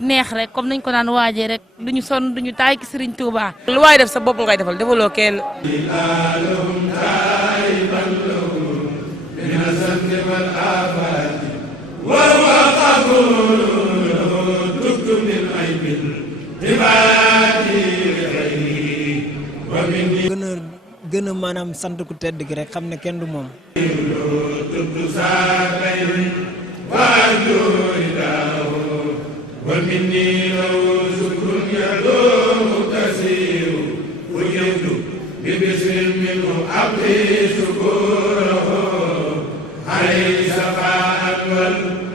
neex rek comme nañ ko daan waajee rek duñu sonn duñu taay ki Serigne Touba. lu waay def sa bopp ngay defal defaloo kenn. gën a maanaam sant ku tedd gi rek xam ne kenn du moom. ومني لو شكر يدوم كثير وجدت ببسر منه أبقي شكوره عليه شفاعة